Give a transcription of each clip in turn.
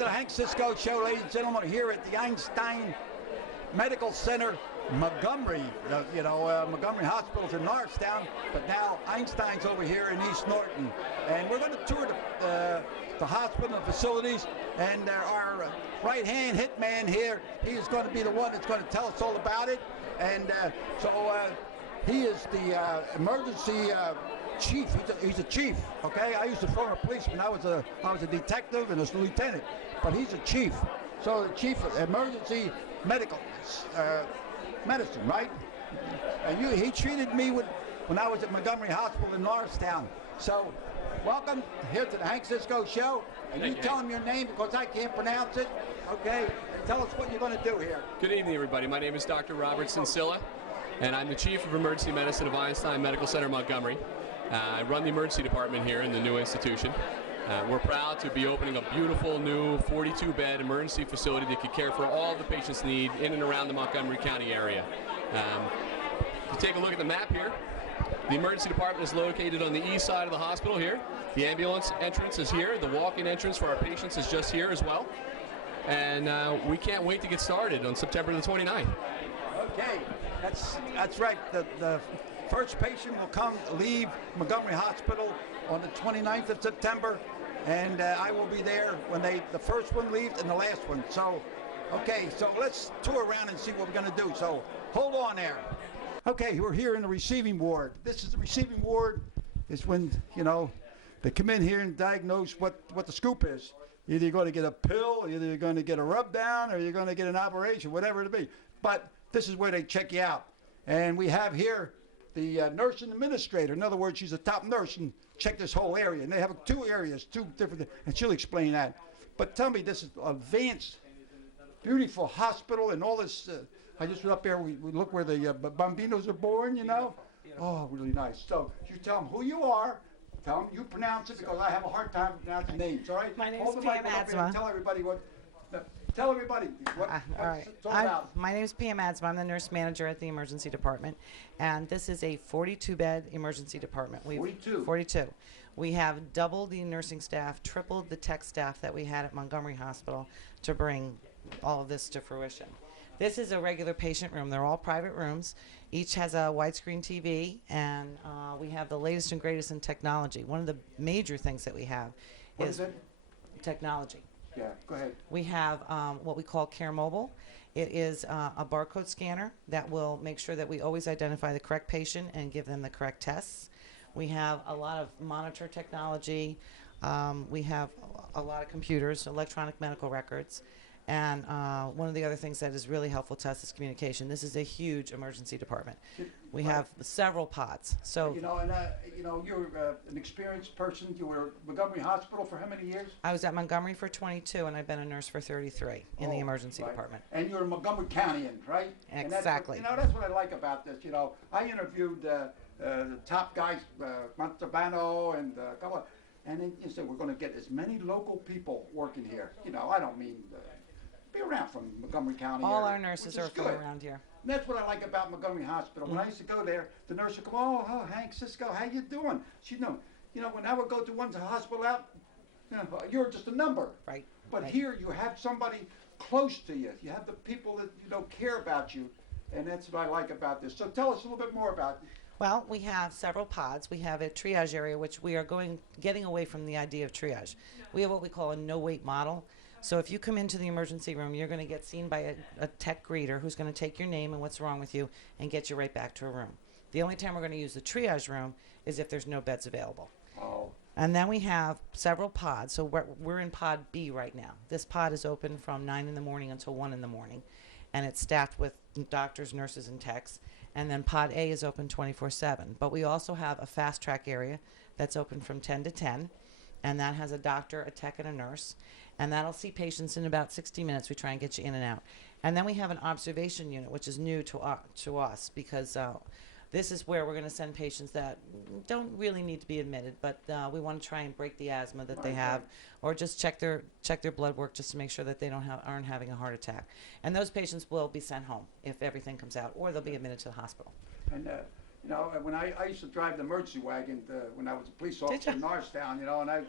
to the Hank Cisco Show, ladies and gentlemen, here at the Einstein Medical Center, Montgomery. Montgomery Hospital's in Norristown, but now Einstein's over here in East Norton. And we're going to tour the hospital and facilities, and our right-hand hitman here, he is going to be the one that's going to tell us all about it. And he is the emergency chief. He's a chief, okay? I used to former policeman. I was a detective and a lieutenant, but he's a chief. So the chief of emergency medical medicine, right? And he treated me when I was at Montgomery Hospital in Norristown. So welcome here to the Hank Cisco Show. And you tell him your name because I can't pronounce it, okay? Tell us what you're going to do here. Good evening, everybody. My name is Dr. Robert Sincilla, and I'm the Chief of Emergency Medicine of Einstein Medical Center, Montgomery. I run the emergency department here in the new institution. We're proud to be opening a beautiful new 42-bed emergency facility that could care for all the patients' need in and around the Montgomery County area. If you take a look at the map here, the emergency department is located on the east side of the hospital here. The ambulance entrance is here. The walk-in entrance for our patients is just here as well. And we can't wait to get started on September the 29th. Okay, that's right. The first patient will leave Montgomery Hospital on the 29th of September, and I will be there when the first one leaves and the last one. So, okay, so let's tour around and see what we're going to do. So, hold on there. Okay, we're here in the receiving ward. This is the receiving ward. It's when, they come in here and diagnose what the scoop is. Either you're going to get a pill, either you're going to get a rub down, or you're going to get an operation, whatever it be. But this is where they check you out. And we have here the nurse and administrator. In other words, she's a top nurse and check this whole area. And they have two areas, two different, and she'll explain that. But tell me, this is advanced, beautiful hospital and all this. I just went up there, we look where the bambinos are born, Oh, really nice. So you tell them who you are. Tell them you pronounce it because I have a hard time pronouncing names, all right? My name is Pam Adsma. Tell everybody what all right. it's all about. My name is Pam Adsma. I'm the nurse manager at the emergency department. And this is a 42-bed emergency department. 42. We have doubled the nursing staff, tripled the tech staff that we had at Montgomery Hospital to bring all of this to fruition. This is a regular patient room. They're all private rooms. Each has a widescreen TV, and we have the latest and greatest in technology. One of the major things that we have is technology. Yeah, go ahead. We have what we call Care Mobile. It is a barcode scanner that will make sure that we always identify the correct patient and give them the correct tests. We have a lot of monitor technology. We have a lot of computers, electronic medical records. And one of the other things that is really helpful to us is communication. This is a huge emergency department. We have several pods. So you're an experienced person. You were at Montgomery Hospital for how many years? I was at Montgomery for 22, and I've been a nurse for 33 in the emergency department. And you're a Montgomery County-an, right? Exactly. And that's what I like about this. I interviewed the top guys, Montalbano and a couple, and then you said we're going to get as many local people working here. I don't mean. Be around from Montgomery County. All area, our nurses are from around here. And that's what I like about Montgomery Hospital. When I used to go there, the nurse would come, oh, Hank Cisco, how you doing? She'd know, when I would go to one's hospital out, you're just a number. Right. But here you have somebody close to you. You have the people that care about you, and that's what I like about this. So tell us a little bit more about it. Well, we have several pods. We have a triage area, which we are getting away from the idea of triage. We have what we call a no-wait model. So if you come into the emergency room, you're going to get seen by a tech greeter who's going to take your name and what's wrong with you and get you right back to a room. The only time we're going to use the triage room is if there's no beds available. Oh. And then we have several pods. So we're in pod B right now. This pod is open from 9 in the morning until 1 in the morning. And it's staffed with doctors, nurses, and techs. And then pod A is open 24/7. But we also have a fast track area that's open from 10 to 10. And that has a doctor, a tech, and a nurse. And that'll see patients in about 60 minutes. We try and get you in and out. And then we have an observation unit, which is new to us because this is where we're going to send patients that don't really need to be admitted, but we want to try and break the asthma that they have, or just check their blood work just to make sure that they aren't having a heart attack. And those patients will be sent home if everything comes out, or they'll be admitted to the hospital. And when I used to drive the emergency wagon when I was a police officer in Norristown, and I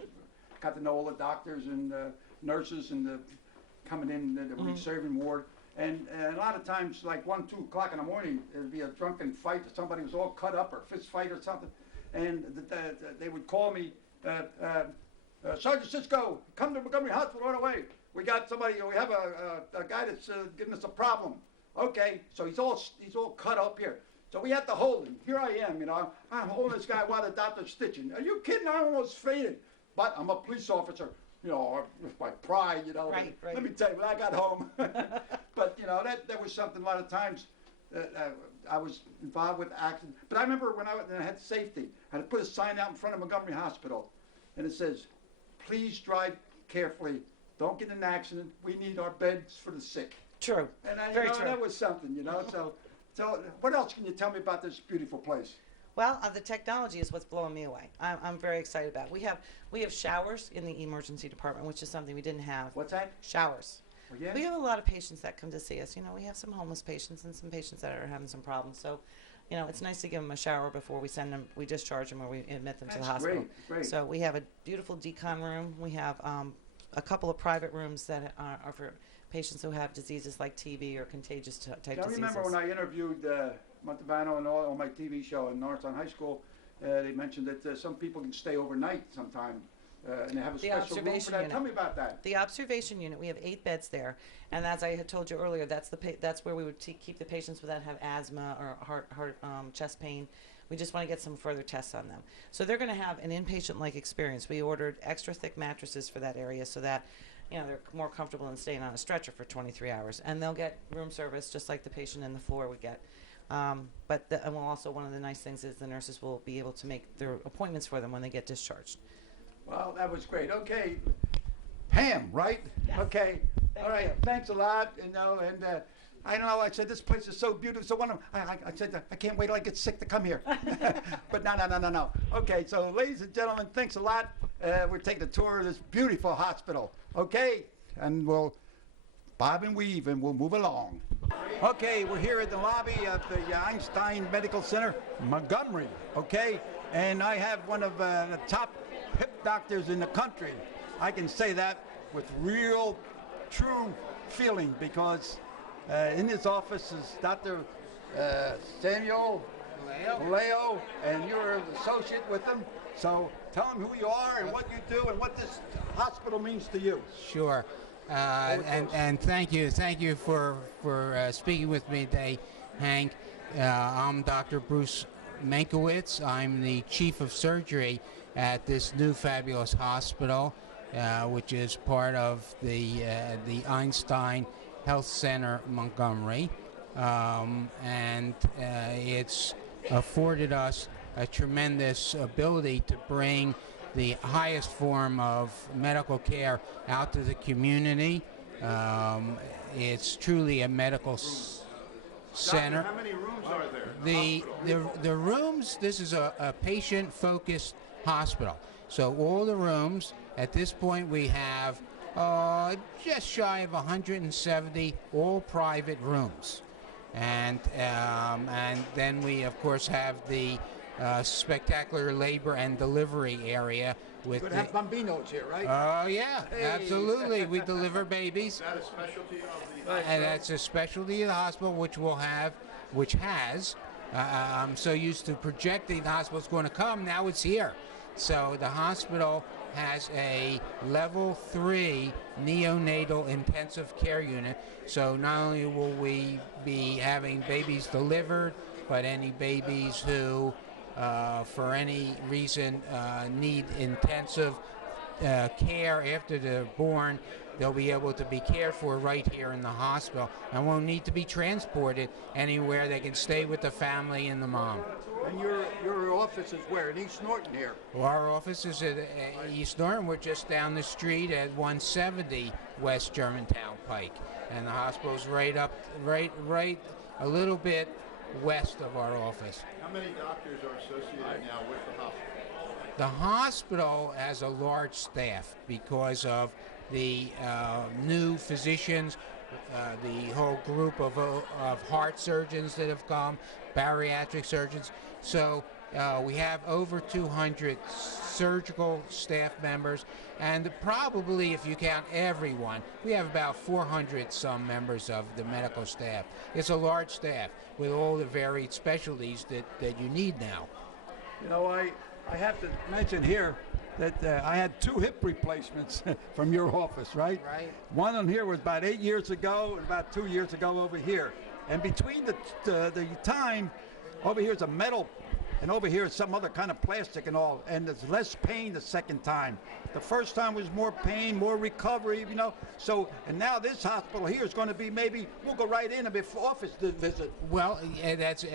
got to know all the doctors and nurses and the coming in the reserving ward. And a lot of times, like 1, 2 o'clock in the morning, there'd be a drunken fight. Somebody was all cut up or fist fight or something. And they would call me, Sergeant Cisco, come to Montgomery Hospital right away. We got somebody, we have a guy that's giving us a problem. Okay, so he's all cut up here. So we had to hold him. Here I am, you know. I'm holding this guy while the doctor's stitching. Are you kidding? I almost fainted. But I'm a police officer, you know, with my pride, you know. Right. Let me tell you, when I got home. But, you know, that was something a lot of times I was involved with accidents. But I remember when I had safety, I had to put a sign out in front of Montgomery Hospital. And it says, please drive carefully. Don't get in an accident. We need our beds for the sick. True. And Very true. that was something, you know. So what else can you tell me about this beautiful place? Well, the technology is what's blowing me away. I'm very excited about it. We have showers in the emergency department, which is something we didn't have. What's that? Showers. Oh, yeah? We have a lot of patients that come to see us. You know, we have some homeless patients and some patients that are having some problems. So, you know, it's nice to give them a shower before we send them, we discharge them or we admit them to the hospital. Great. So we have a beautiful decon room. We have a couple of private rooms that are for patients who have diseases like TB or contagious type diseases. I remember when I interviewed Montalbano and on my TV show in Norristown High School, they mentioned that some people can stay overnight sometime, and they have a special room for that. Tell me about that. The observation unit, we have 8 beds there, and as I had told you earlier, that's where we would keep the patients that have asthma or heart chest pain. We just want to get some further tests on them. So they're going to have an inpatient-like experience. We ordered extra thick mattresses for that area so that, you know, they're more comfortable than staying on a stretcher for 23 hours. And they'll get room service just like the patient in the floor would get. And we'll also, one of the nice things is the nurses will be able to make their appointments for them when they get discharged. Well, that was great. Okay, Pam, right? Yes. Okay. All right. Thanks a lot. You know, and I know I said this place is so beautiful. So I said I can't wait till I get sick to come here. But no. Okay. So, ladies and gentlemen, thanks a lot. We're taking a tour of this beautiful hospital. Okay, and we'll bob and weave and we'll move along. Okay, we're here at the lobby of the Einstein Medical Center, Montgomery. Okay, and I have one of the top hip doctors in the country. I can say that with real, true feeling because in his office is Dr. Samuel Leo, and you're an associate with him. So tell him who you are and what you do and what this hospital means to you. Sure. And thank you for speaking with me today, Hank. I'm Dr. Bruce Mankiewicz. I'm the chief of surgery at this new fabulous hospital, which is part of the Einstein Health Center, Montgomery, and it's afforded us a tremendous ability to bring the highest form of medical care out to the community. It's truly a medical center. Doctor, how many rooms are there? The rooms, this is a patient-focused hospital. So all the rooms, at this point we have just shy of 170 all private rooms. And then we, of course, have the spectacular labor and delivery area with Could have bambinos here, right? Oh yeah, Hey. absolutely. We deliver babies. Is that a specialty of the And that's a specialty of the hospital, which has. I'm so used to projecting the hospital's going to come. Now it's here. So the hospital has a level 3 neonatal intensive care unit. So not only will we be having babies delivered, but any babies who, for any reason, need intensive care after they're born, they'll be able to be cared for right here in the hospital and won't need to be transported anywhere. They can stay with the family and the mom. And your office is where? In East Norton here? Well, our office is at East Norton. We're just down the street at 170 West Germantown Pike. And the hospital's right a little bit west of our office. How many doctors are associated now with the hospital? The hospital has a large staff because of the new physicians, the whole group of heart surgeons that have come, bariatric surgeons. So We have over 200 surgical staff members, and probably, if you count everyone, we have about 400 some members of the medical staff. It's a large staff with all the varied specialties that you need now. You know, I have to mention here that I had 2 hip replacements from your office, right? Right. One on here was about 8 years ago, and about 2 years ago over here. And between the time, over here is a metal, and over here is some other kind of plastic and all, and there's less pain the second time. The first time was more pain, more recovery, you know. So, and now this hospital here is going to be maybe, we'll go right in a office visit. Well, that's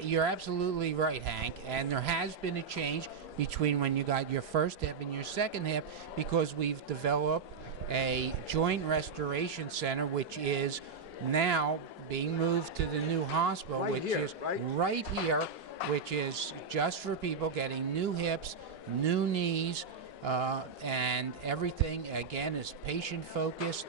you're absolutely right, Hank, and there has been a change between when you got your first hip and your second hip, because we've developed a joint restoration center, which is now being moved to the new hospital, Right which here, is right? right here, which is just for people getting new hips, new knees, and everything, again, is patient-focused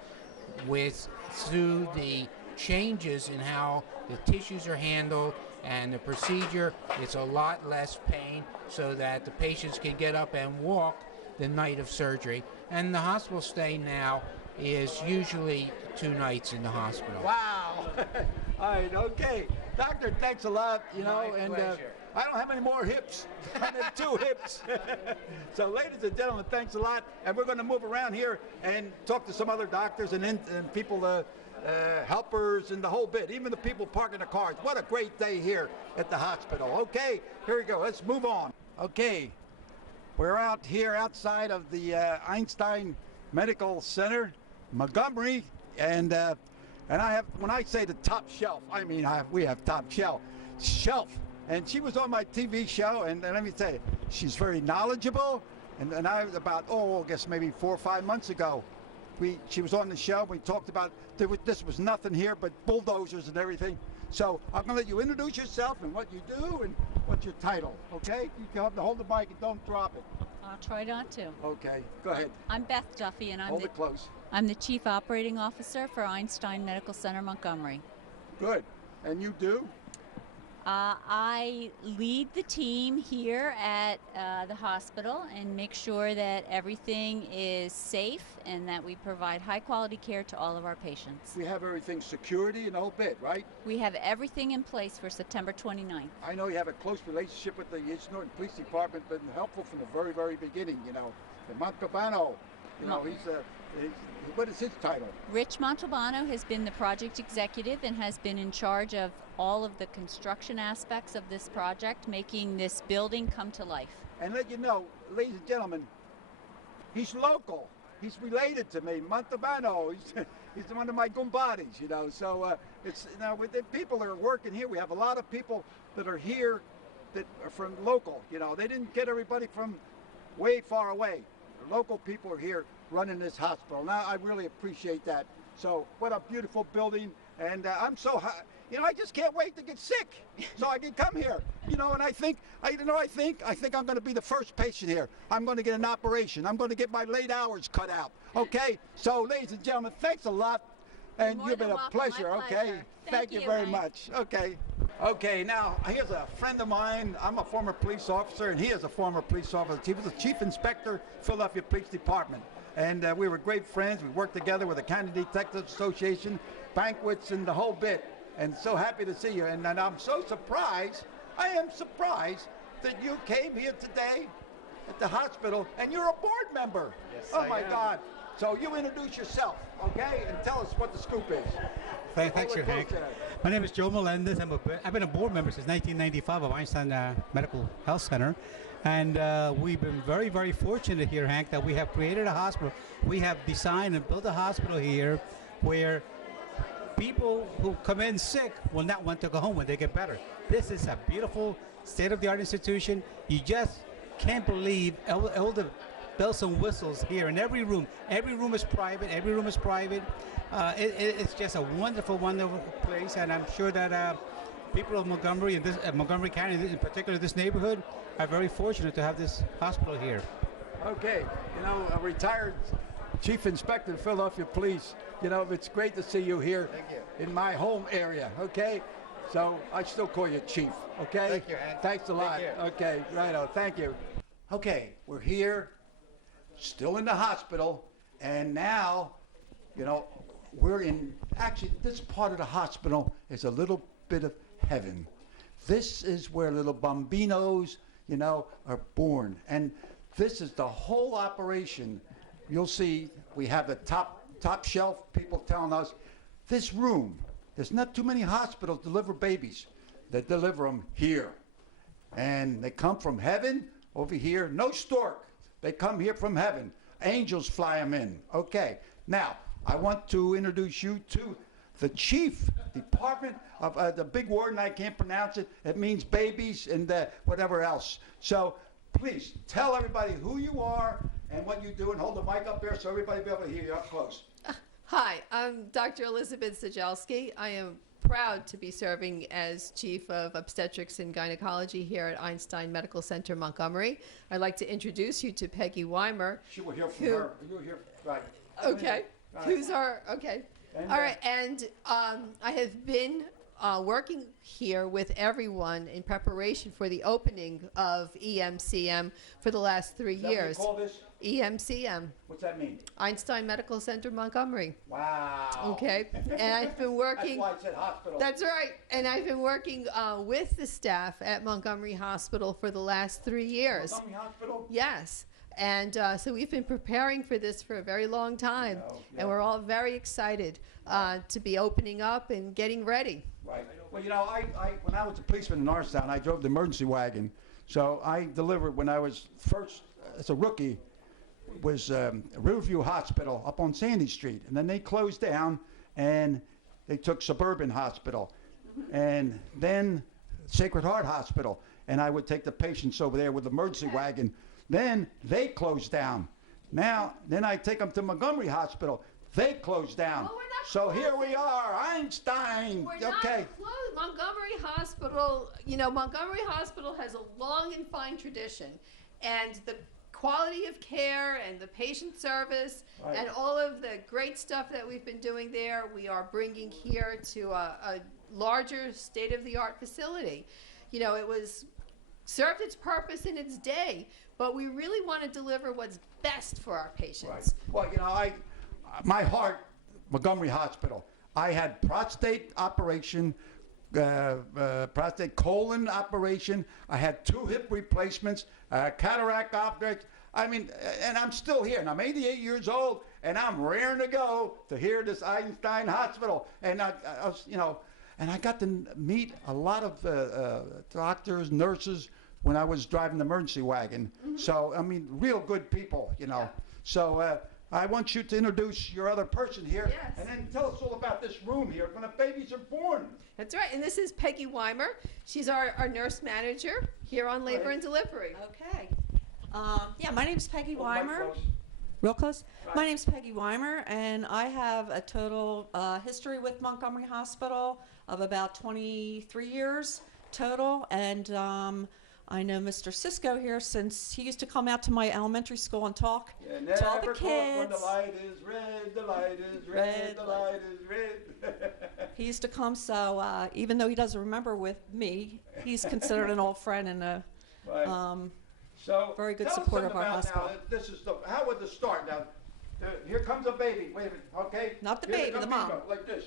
through the changes in how the tissues are handled and the procedure. It's a lot less pain so that the patients can get up and walk the night of surgery. And the hospital stay now is usually 2 nights in the hospital. Wow. All right, okay. Doctor, thanks a lot, you know, My and pleasure. I don't have any more hips. I have 2 hips. So, ladies and gentlemen, thanks a lot. And we're going to move around here and talk to some other doctors and people, helpers and the whole bit, even the people parking the cars. What a great day here at the hospital. Okay, here we go. Let's move on. Okay, we're out here outside of the Einstein Medical Center, Montgomery, and I have, when I say the top shelf, I mean we have top shelf. And she was on my TV show, and let me tell you, she's very knowledgeable. And I was about, I guess maybe 4 or 5 months ago, she was on the show. We talked about this was nothing here but bulldozers and everything. So I'm going to let you introduce yourself and what you do and what's your title, okay? You can hold the mic and don't drop it. I'll try not to. Okay, go ahead. I'm Beth Duffy, and Hold it close. I'm the Chief Operating Officer for Einstein Medical Center, Montgomery. Good. And you do? I lead the team here at the hospital and make sure that everything is safe and that we provide high quality care to all of our patients. We have everything, security and the whole bit, right? We have everything in place for September 29th. I know you have a close relationship with the East Norton Police Department, been helpful from the very, very beginning, you know. The Montalbano, you know, what is his title? Rich Montalbano has been the project executive and has been in charge of all of the construction aspects of this project, making this building come to life. And let you know, ladies and gentlemen, he's local. He's related to me, Montalbano. He's one of my gumbadis, you know. So it's, you know, with the people that are working here, we have a lot of people that are here that are from local. You know, they didn't get everybody from way far away. The local people are here running this hospital. Now I really appreciate that. So what a beautiful building, and I'm so high. You know, I just can't wait to get sick so I can come here. You know, and I think I'm going to be the first patient here. I'm going to get an operation. I'm going to get my late hours cut out. Okay? So, ladies and gentlemen, thanks a lot. And you've been a pleasure, okay? Thank you very much. Okay. Okay, now, here's a friend of mine. I'm a former police officer, and he is a former police officer. He was the chief inspector, Philadelphia Police Department. And we were great friends. We worked together with the County Detectives Association, banquets, and the whole bit. And so happy to see you. And I'm so surprised, I am surprised that you came here today at the hospital and you're a board member. Yes, oh I my am. God. So you introduce yourself, okay? And tell us what the scoop is. Thanks, Sir Hank. My name is Joe Melendez. I've been a board member since 1995 of Einstein Medical Health Center. And we've been very, very fortunate here, Hank, that we have created a hospital. We have designed and built a hospital here where people who come in sick will not want to go home when they get better. This is a beautiful state-of-the-art institution. You just can't believe all the bells and whistles here in every room. Every room is private. Every room is private. It's just a wonderful, wonderful place, and I'm sure that people of Montgomery and Montgomery County, in particular this neighborhood, are very fortunate to have this hospital here. Okay, you know, a retired chief inspector of Philadelphia Police. You know, it's great to see you here in my home area, okay? So I still call you Chief, okay? Thank you, Hank. Thanks a lot. care. Okay, righto, thank you. Okay, we're here, still in the hospital, and now, you know, we're in, actually, this part of the hospital is a little bit of heaven. This is where little bambinos, you know, are born. And this is the whole operation. You'll see we have the top shelf, people telling us, this room, there's not too many hospitals deliver babies. They deliver them here. And they come from heaven over here. No stork. They come here from heaven. Angels fly them in. Okay. Now, I want to introduce you to the chief department of the big word, and I can't pronounce it. It means babies and whatever else. So please tell everybody who you are and what you do, and hold the mic up there so everybody will be able to hear you up close. Hi, I'm Dr. Elizabeth Zajalski. I am proud to be serving as Chief of Obstetrics and Gynecology here at Einstein Medical Center, Montgomery. I'd like to introduce you to Peggy Wymer. She will hear from her. You'll hear, right. Okay. Right. Who's our, okay. And, All right, and I have been working here with everyone in preparation for the opening of EMCM for the last 3 Is that years. what you call this? EMCM, What's that mean? Einstein Medical Center, Montgomery. Wow. Okay, and I've been working. That's why I said hospital. That's right, and I've been working with the staff at Montgomery Hospital for the last 3 years. Montgomery Hospital? Yes, and so we've been preparing for this for a very long time, Yeah. and we're all very excited to be opening up and getting ready. Right. Well, you know, when I was a policeman in Norristown, I drove the emergency wagon. So I delivered when I was first, as a rookie, was Riverview Hospital up on Sandy Street. And then they closed down and they took Suburban Hospital. And then Sacred Heart Hospital. And I would take the patients over there with the emergency wagon. Then they closed down. Now, then I take them to Montgomery Hospital. They closed down. Well, we're not so here closing. we are, Einstein. We're Okay. not closed. Montgomery Hospital, you know, Montgomery Hospital has a long and fine tradition. And the quality of care and the patient service Right. and all of the great stuff that we've been doing there, we are bringing here to a larger state-of-the-art facility. You know, it was served its purpose in its day, but we really want to deliver what's best for our patients. Right. Well, you know, my heart, Montgomery Hospital. I had prostate operation, prostate colon operation. I had 2 hip replacements, cataract operation. I mean, and I'm still here, and I'm 88 years old, and I'm raring to go to hear this Einstein Hospital. And I was, you know, and I got to meet a lot of doctors, nurses when I was driving the emergency wagon. Mm-hmm. So, I mean, real good people, you know. Yeah. So I want you to introduce your other person here, Yes. and then tell us all about this room here when the babies are born. That's right, and this is Peggy Wymer. She's our nurse manager here on labor Right. and delivery. Okay. Yeah, my name's Peggy Hold the mic Wymer. close. Real close. Right. My name's Peggy Wymer, and I have a total history with Montgomery Hospital of about 23 years total. And I know Mr. Cisco here since he used to come out to my elementary school and talk Yeah, to all the never caught when the kids. light is red, the light is red, the light is red. He used to come, so even though he doesn't remember with me, he's considered an old friend and a Right. So very good tell us supporter of something our about hospital. Now, this is how would this start now? Here comes a baby. Wait a minute, okay? Not the Here baby, comes the mom. Eva, like this.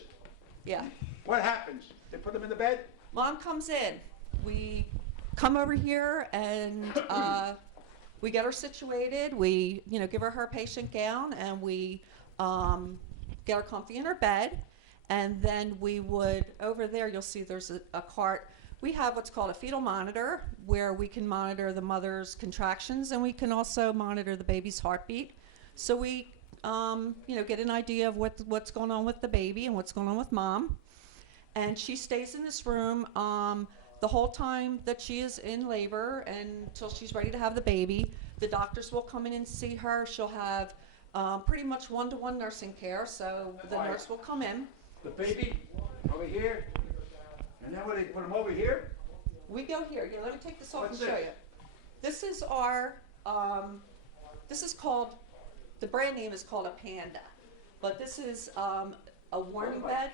yeah. What happens? They put them in the bed. Mom comes in. We come over here and we get her situated. We, you know, give her patient gown and we get her comfy in her bed. And then we would, over there, you'll see there's a cart. We have what's called a fetal monitor where we can monitor the mother's contractions and we can also monitor the baby's heartbeat. So we, you know, get an idea of what's going on with the baby and what's going on with mom. And she stays in this room the whole time that she is in labor until she's ready to have the baby. The doctors will come in and see her. She'll have pretty much one-to-one nursing care. So the Right. nurse will come in. The baby over here, and then when they put them over here. We go here. Yeah, let me take this off What's and show this? you. This is our, this is called, the brand name is called a Panda. But this is a warming bed.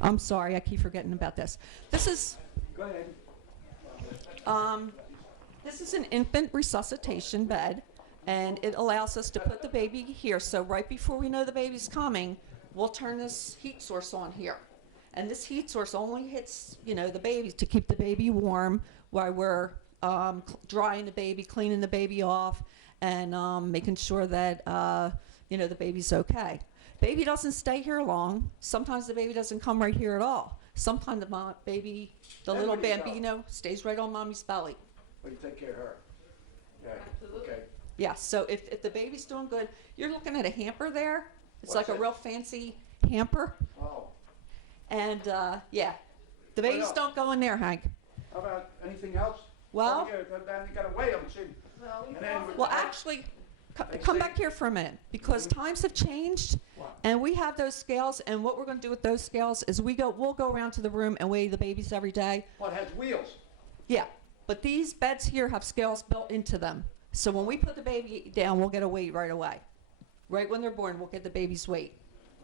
I'm sorry, I keep forgetting about this. This is Go ahead. this is an infant resuscitation bed, and it allows us to put the baby here. So right before we know the baby's coming, we'll turn this heat source on here. And this heat source only hits, the baby to keep the baby warm while we're drying the baby, cleaning the baby off, and making sure that, the baby's okay. Baby doesn't stay here long. Sometimes the baby doesn't come right here at all. Sometimes the baby, the little bambino, stays right on mommy's belly. Well, you take care of her. Yeah. Absolutely. Okay. Yeah, so if the baby's doing good, you're looking at a hamper there. It's What's like a that? real fancy hamper. Oh. And, the babies else? don't go in there, Hank. How about anything else? Well- then you got to weigh them. See. And then Well, actually, come back here for a minute, because times have changed, and we have those scales, and what we're going to do with those scales is we'll go around to the room and weigh the babies every day. Well, it has wheels. Yeah, but these beds here have scales built into them. So when we put the baby down, we'll get a weight right away. Right when they're born, we'll get the baby's weight.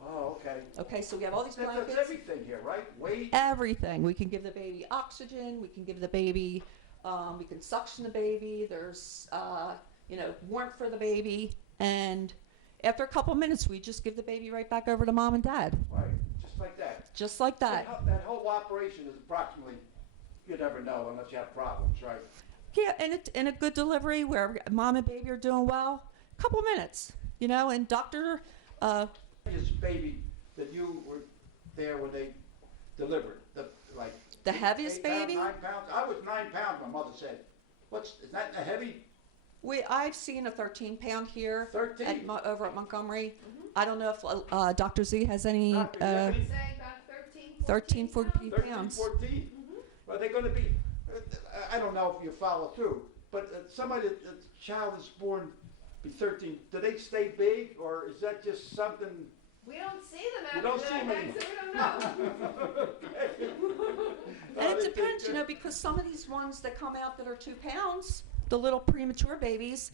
Oh, okay. Okay, so we have all these That's blankets. everything here, right? Weight. Everything. We can give the baby oxygen. We can give the baby, we can suction the baby. There's, warmth for the baby. And after a couple minutes, we just give the baby right back over to mom and dad. Right. Just like that. Just like that. That whole operation is approximately, you never know unless you have problems, right? Yeah, and in a good delivery where mom and baby are doing well, a couple minutes, and doctor, This baby that you were there when they delivered, the heaviest 8 pounds, baby? 9 pounds. I was 9 pounds. My mother said, is that a heavy? I've seen a 13-pound here 13? over at Montgomery. I don't know if Dr. Z has any Say about 13, 14 13, pounds. 14? Well, they're going to be, I don't know if you follow through, but somebody, a child is born be 13, do they stay big, or is that just something? We don't see them You after don't see that, them so we don't know. And it depends, because some of these ones that come out that are 2 pounds, the little premature babies,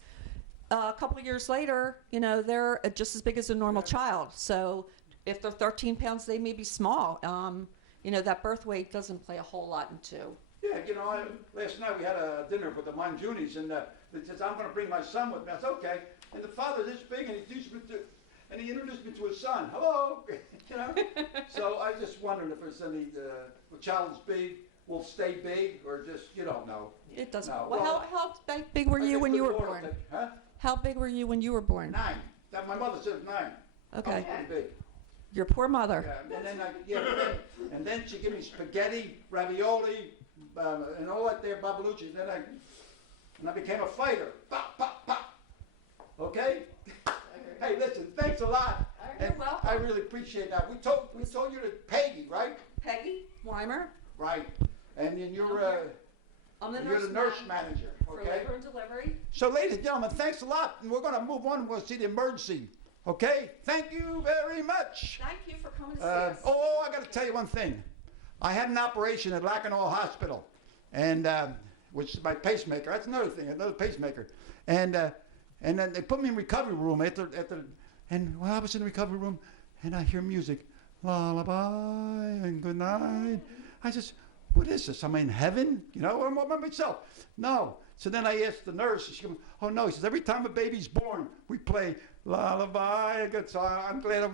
a couple of years later, they're just as big as a normal child. So if they're 13 pounds, they may be small. That birth weight doesn't play a whole lot into. Yeah, last night we had a dinner with the Manjunis, and they said, I'm going to bring my son with me. I said, okay. And the father's this big, and he introduced me to his son. Hello, So I just wondered if there's any, the child is big, will stay big, or just, you don't know. It doesn't. No. Well, how big were you when you were born? Huh? How big were you when you were born? 9. My mother says 9. Okay. I was pretty big. Your poor mother. Yeah, and then she gave me spaghetti, ravioli, and all that there, babalucci. And I became a fighter. Pop, pop, pop. Okay? Hey, listen, thanks a lot. You're And welcome. I really appreciate that. We told you to Peggy, right? Peggy Wymer. Right. And then you're I'm the the nurse manager. for Okay. labor and delivery. So, ladies and gentlemen, thanks a lot. And we're going to move on. We'll see the emergency. Okay? Thank you very much. Thank you for coming to see us. I got to tell you one thing. I had an operation at Lakanal Hospital, and which is my pacemaker. That's another thing, another pacemaker. And then they put me in recovery room and when I was in the recovery room, and I hear music, lullaby and good night. I just, what is this? Am I in heaven? I'm by myself. No. So then I asked the nurse, she goes, oh no. He says, every time a baby's born, we play lullaby and good song. I'm glad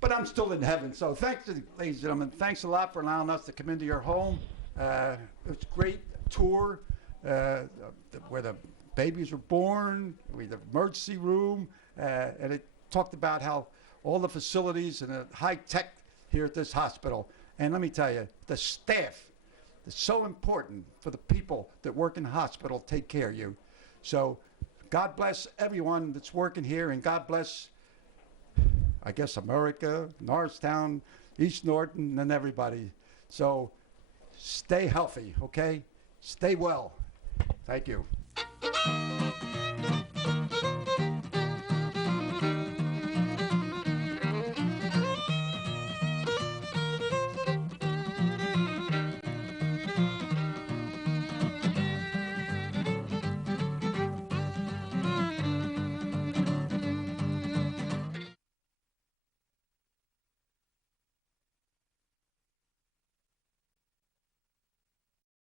but I'm still in heaven. So thanks, ladies and gentlemen. Thanks a lot for allowing us to come into your home. It was a great tour where the babies were born, the emergency room, and it talked about how all the facilities and the high tech here at this hospital. And let me tell you, the staff is so important for the people that work in the hospital, take care of you. So God bless everyone that's working here, and God bless, I guess, America, Norristown, East Norton, and everybody. So stay healthy, okay? Stay well. Thank you.